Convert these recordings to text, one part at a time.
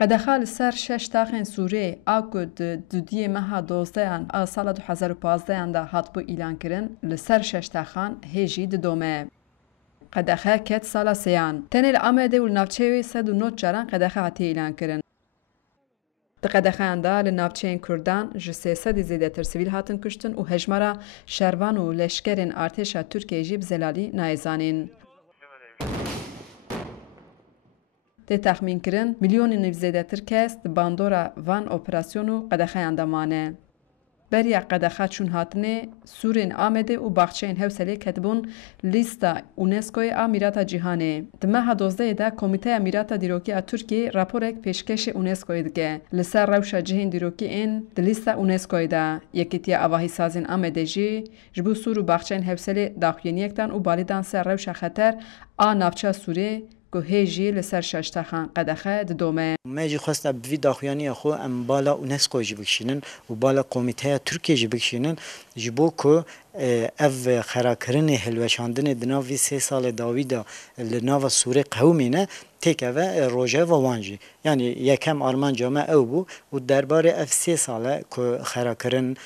قدخال سر شش تاخن سوری آکود دودی مها 12 سال 2015 دا هات بو ایلان کرن لسر شش تاخان هیجی دومه. قدخه کت سالا سیان. تنل آمده و نافچهوی 109 جاران قدخه هاتی ایلان کرن. قدخه اندا لنافچهین کردان جسه سد زیده تر سویل هاتن کشتن و هجمارا شروان و لشکرین ارتشا ترکیه جیب زلالی نایزانین. ده تخمین کرن میلیونی نوزیده تر کس باندورا وان اپراسیونو قدخه اندامانه. بریا قدخه چون هاتنه سورین آمده و باخچین هوسلی کتبون لیستا اونسکوی امیراتا جهانه. دمه 12 دا کمیته امیراتا دیروکی ترکیه راپورک پیشکش اونسکوی دگه. لسر روشا جهین دیروکی این لیستا اونسکوی دا. یکیتیا آواهی سازین آمده جی جبو سور و باخچین هوسلی داخوینیکتان و بالیدان سر روشا خطر نافچه سوری هیجی لسر ششتخان قدخه دومه. ماجی خواست بوی داخویانی خو ام بالا اونسکو جی بکشینن و بالا کمیته ترکیه جی بکشینن جبو که اف خراکرین هلوشاندن دناوی 3 سال داویدا لناو سوره قومینه تکه و روژه و وانجی یعنی یکم آرمان جامعه او بو و درباره اف 3 ساله که خراکرین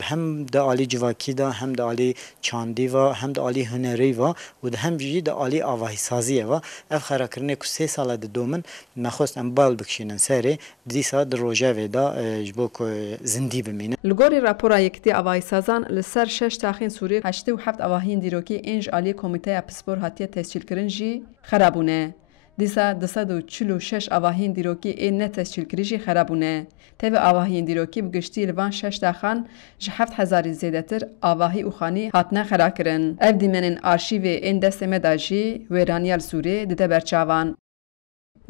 هم د عالی جواکی دا هم د عالی چاندی و هم د عالی هنری و هم جی د عالی آواهی سازی و اف خراکرین که 3 ساله د دومن نخواست ام بال بکشینن سری دیسا د روژه و دا جبو که زندی بمینه. لگوری راپورا یکتی آواهی سازان لسر 6 تاخین سوری 87 آواهین دیروکی انج عالی کمیته پسپور هاتیه تسجیل کرن جی خرابونه. دیسا 246 آواهین دیروکی این نتسجیل کری جی خرابونه. تبع آواهین دیروکی بگشتی لوان 6 تاخان جه 7000 زیده تر آواهی اوخانی هاتنه خرا کرن. اف دیمنن آرشیو این دست مداجی ویرانیال سوری دیده برچاوان.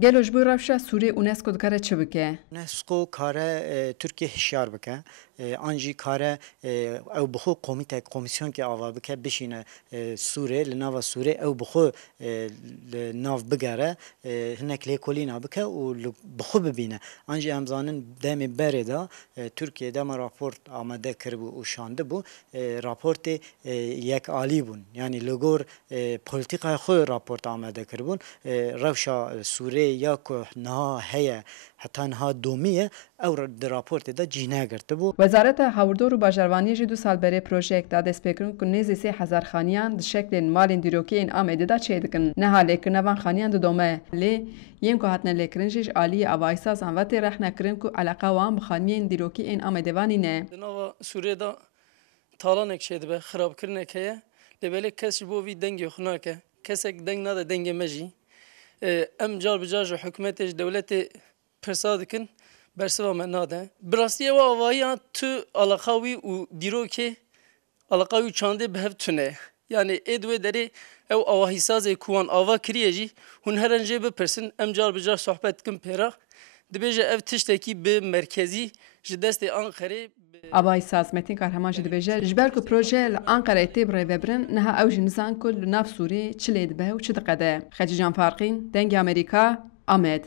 گلوش بو روشا سوری اونسکو دکاره چه بکه؟ اونسکو کاره ترکیه هشیار بکه آنجی کاره او بخو کمیسیون که آوا بکه بشینه سوره لناو سوره او بخو ناو بگره هنک لیکولینا بکه و بخو ببینه آنجی همزانن دم بره دا ترکیه دم راپورت آمده کربو و شانده بو راپورت یک عالی بون یعنی لگور پولیتیکای خو راپورت آمده کربون روشا سوره یا که نه هیا حتی نه دومیه او در راپورت دا جینه گرته بو. وزارت هاوردور و باجروانی جی 2 سال بره پروژه دا دست پیکرون که نیزی 3000 خانیان د شکل مالین دیروکی این آمده دا چه دکن نه ها لیکرن وان خانیان دومه لی یم که هاتن لیکرن جیش عالی آوایساز انواتی رخ نکرن که علاقه وان بخانیین دیروکی این آمده وانی نه. دنوا سوریه دا تالان اکشید به خراب کرنه که لبله کسی بو وی دنگی خنا که کسی دنگ نده دنگ مجی ام جار بجاج حکومتش دولت پرساد کن برسوا من ناده براستی و آوایی تو علاقاوی و دیروکی علاقاوی چانده به هفتونه یعنی ادوه داره او آواهی سازه کوان آوا کریه جی هون هرنجه بپرسن ام جار بجار صحبت کن پیرا دبیجه اف تشتکی به مرکزی جدست آنقره آواهی ساز متین کارهمان جد بیجه جبر که پروژه آنقره تبره وبرن نه اوج نزان کل ناف سوری چلید به و چه دقده خدیجان فارقین دنگ امریکا آمد